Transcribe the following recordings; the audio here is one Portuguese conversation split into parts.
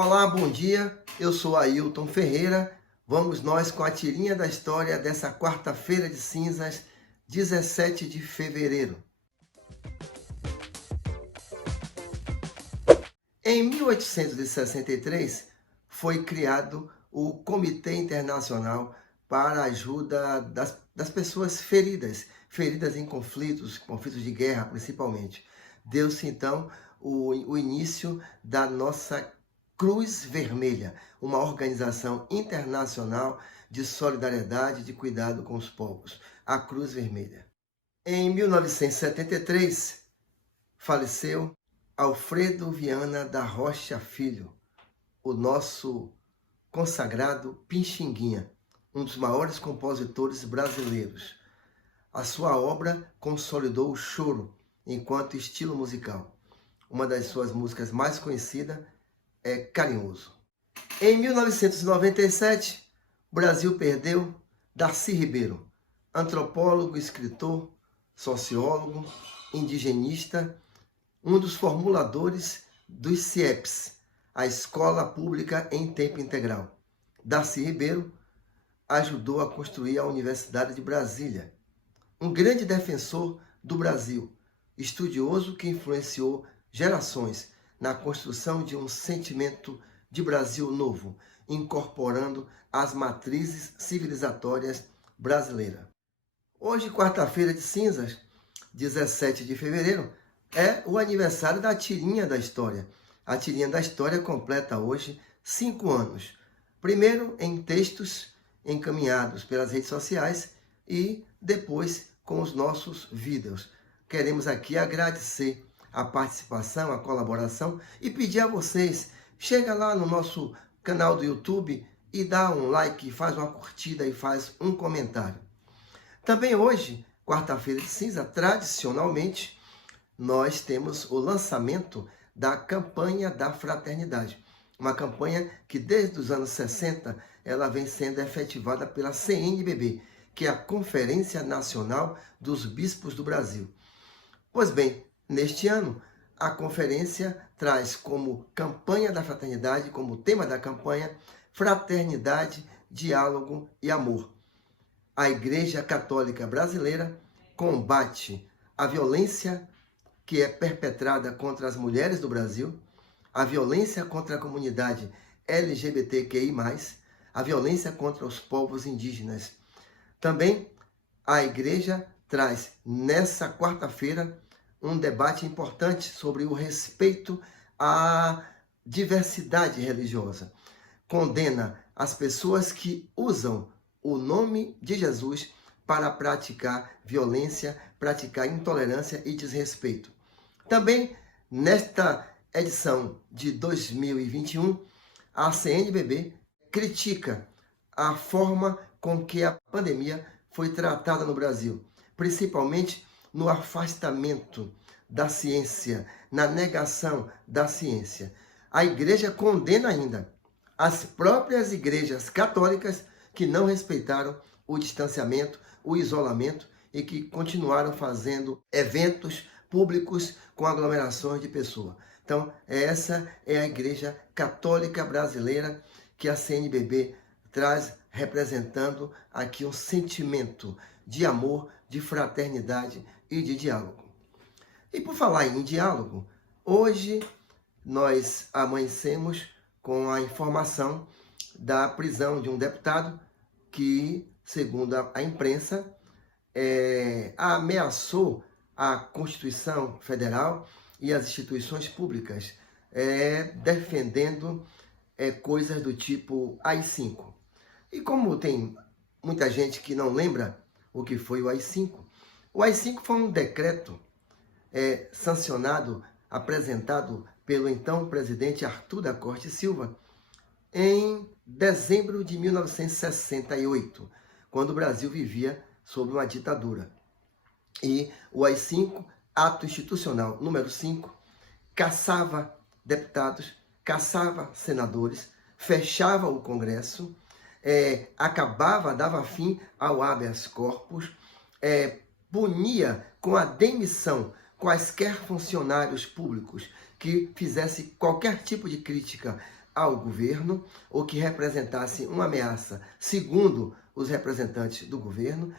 Olá, bom dia. Eu sou Ailton Ferreira. Vamos nós com a tirinha da história dessa quarta-feira de cinzas, 17 de fevereiro. Em 1863, foi criado o Comitê Internacional para a Ajuda das Pessoas feridas em conflitos de guerra, principalmente. Deu-se, então, o início da nossa Cruz Vermelha, uma organização internacional de solidariedade e de cuidado com os povos, a Cruz Vermelha. Em 1973, faleceu Alfredo Viana da Rocha Filho, o nosso consagrado Pixinguinha, um dos maiores compositores brasileiros. A sua obra consolidou o choro enquanto estilo musical. Uma das suas músicas mais conhecidas é Carinhoso. Em 1997, o Brasil perdeu Darcy Ribeiro, antropólogo, escritor, sociólogo, indigenista, um dos formuladores dos CIEPs, a Escola Pública em Tempo Integral. Darcy Ribeiro ajudou a construir a Universidade de Brasília. Um grande defensor do Brasil, estudioso que influenciou gerações na construção de um sentimento de Brasil novo, incorporando as matrizes civilizatórias brasileiras. Hoje, quarta-feira de cinzas, 17 de fevereiro, é o aniversário da tirinha da história. A tirinha da história completa hoje 5 anos. Primeiro em textos encaminhados pelas redes sociais e depois com os nossos vídeos. Queremos aqui agradecer a participação, a colaboração e pedir a vocês, chega lá no nosso canal do YouTube e dá um like, faz uma curtida e faz um comentário. Também hoje, quarta-feira de cinza, tradicionalmente, nós temos o lançamento da campanha da fraternidade. Uma campanha que desde os anos 60 ela vem sendo efetivada pela CNBB, que é a Conferência Nacional dos Bispos do Brasil. Pois bem, neste ano, a conferência traz como campanha da fraternidade, como tema da campanha, fraternidade, diálogo e amor. A Igreja Católica Brasileira combate a violência que é perpetrada contra as mulheres do Brasil, a violência contra a comunidade LGBTQI+, a violência contra os povos indígenas. Também a Igreja traz, nessa quarta-feira, um debate importante sobre o respeito à diversidade religiosa. Condena as pessoas que usam o nome de Jesus para praticar violência, praticar intolerância e desrespeito. Também, nesta edição de 2021, a CNBB critica a forma com que a pandemia foi tratada no Brasil, principalmente no afastamento da ciência, na negação da ciência. A Igreja condena ainda as próprias igrejas católicas que não respeitaram o distanciamento, o isolamento e que continuaram fazendo eventos públicos com aglomerações de pessoas. Então, essa é a Igreja Católica Brasileira que a CNBB traz representando aqui um sentimento de amor, de fraternidade e de diálogo. E por falar em diálogo, hoje nós amanhecemos com a informação da prisão de um deputado que, segundo a imprensa, ameaçou a Constituição Federal e as instituições públicas, defendendo coisas do tipo AI-5. E como tem muita gente que não lembra o que foi o AI-5, o AI-5 foi um decreto sancionado, apresentado pelo então presidente Arthur da Corte Silva, em dezembro de 1968, quando o Brasil vivia sob uma ditadura. E o AI-5, ato institucional número 5, caçava deputados, caçava senadores, fechava o Congresso, acabava, dava fim ao habeas corpus, punia com a demissão quaisquer funcionários públicos que fizesse qualquer tipo de crítica ao governo ou que representasse uma ameaça, segundo os representantes do governo.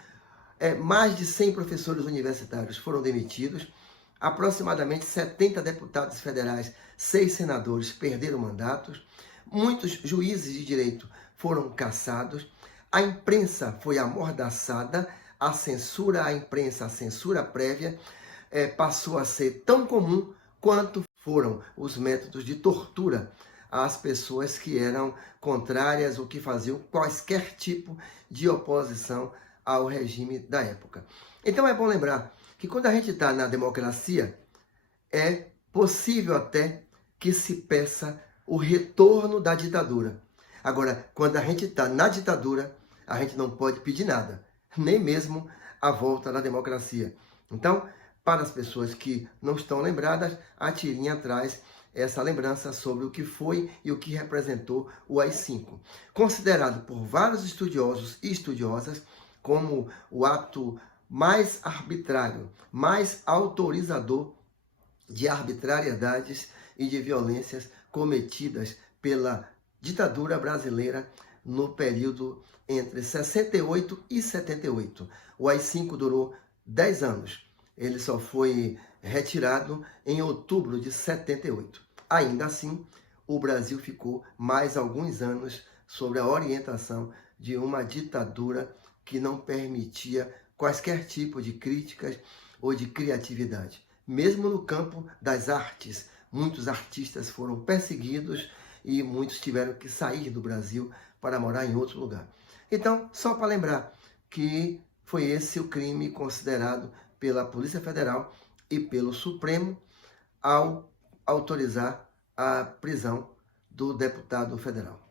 Mais de 100 professores universitários foram demitidos, aproximadamente 70 deputados federais, 6 senadores perderam mandatos, muitos juízes de direito foram cassados, a imprensa foi amordaçada, a censura à imprensa, a censura prévia, passou a ser tão comum quanto foram os métodos de tortura às pessoas que eram contrárias ou que faziam quaisquer tipo de oposição ao regime da época. Então é bom lembrar que quando a gente está na democracia, é possível até que se peça o retorno da ditadura. Agora, quando a gente está na ditadura, a gente não pode pedir nada, nem mesmo a volta da democracia. Então, para as pessoas que não estão lembradas, a tirinha traz essa lembrança sobre o que foi e o que representou o AI-5. Considerado por vários estudiosos e estudiosas como o ato mais arbitrário, mais autorizador de arbitrariedades e de violências cometidas pela ditadura brasileira no período entre 68 e 78. O AI-5 durou 10 anos. Ele só foi retirado em outubro de 78. Ainda assim, o Brasil ficou mais alguns anos sob a orientação de uma ditadura que não permitia quaisquer tipo de críticas ou de criatividade. Mesmo no campo das artes, muitos artistas foram perseguidos e muitos tiveram que sair do Brasil para morar em outro lugar. Então, só para lembrar que foi esse o crime considerado pela Polícia Federal e pelo Supremo ao autorizar a prisão do deputado federal.